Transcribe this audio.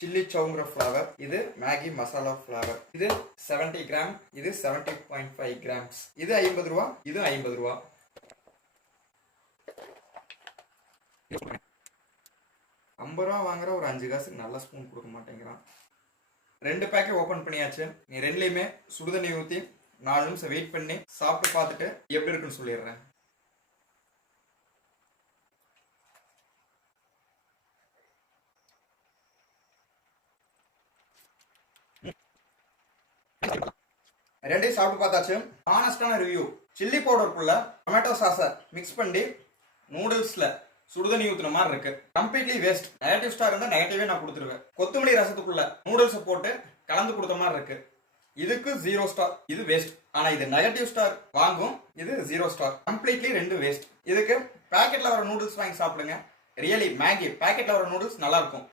Chilli சவுங்கிற flower, இது Maggi masala flower. இது 70 gram, இது 70.5 கிராம்ஸ். இது 50 ரூபா, இது 50 ரூபா. 50 ரூபா வாங்குற ஒரு 5 காசுக்கு நல்ல ஸ்பூன் கொடுக்க மாட்டேங்கிறான். 2 பேக்கெட் ஓபன் பண்ணியாச்சு. நீ ரெண்டுலையுமே சுடுதண்ணி ஊற்றி 4 நிமிஷம் வெயிட் பண்ணி சாப்பிட்டு பார்த்துட்டு எப்படி இருக்குன்னு சொல்லிடுறேன். ரெண்டையும் சாப்பிட்டு பார்த்தாச்சு. ஆனஸ்டான ரிவ்யூ. சில்லி பவுடருக்குள்ள டொமேட்டோ சாஸை மிக்ஸ் பண்ணி நூடுல்ஸ்ல சுடுதண்ணி ஊத்துன மாதிரி இருக்கு. Completely waste. நெகட்டிவ் ஸ்டார் இருந்தா நெகட்டிவே நான் கொடுத்துருவேன். கொத்தமல்லி ரசத்துக்குள்ள நூடுல்ஸ் போட்டு கலந்து கொடுத்த மாதிரி இருக்கு. இதுக்கு 0 ஸ்டார். இது வேஸ்ட். ஆனா இது நெகட்டிவ் ஸ்டார் வாங்கும், இது 0 ஸ்டார். Completely 2 waste. இதுக்கு பேக்கெட்ல வர நூடுல்ஸ் வாங்கி சாப்பிடுங்க. ரியலி மேகி பேக்கெட்ல வர நூடுல்ஸ் நல்லா இருக்கும்.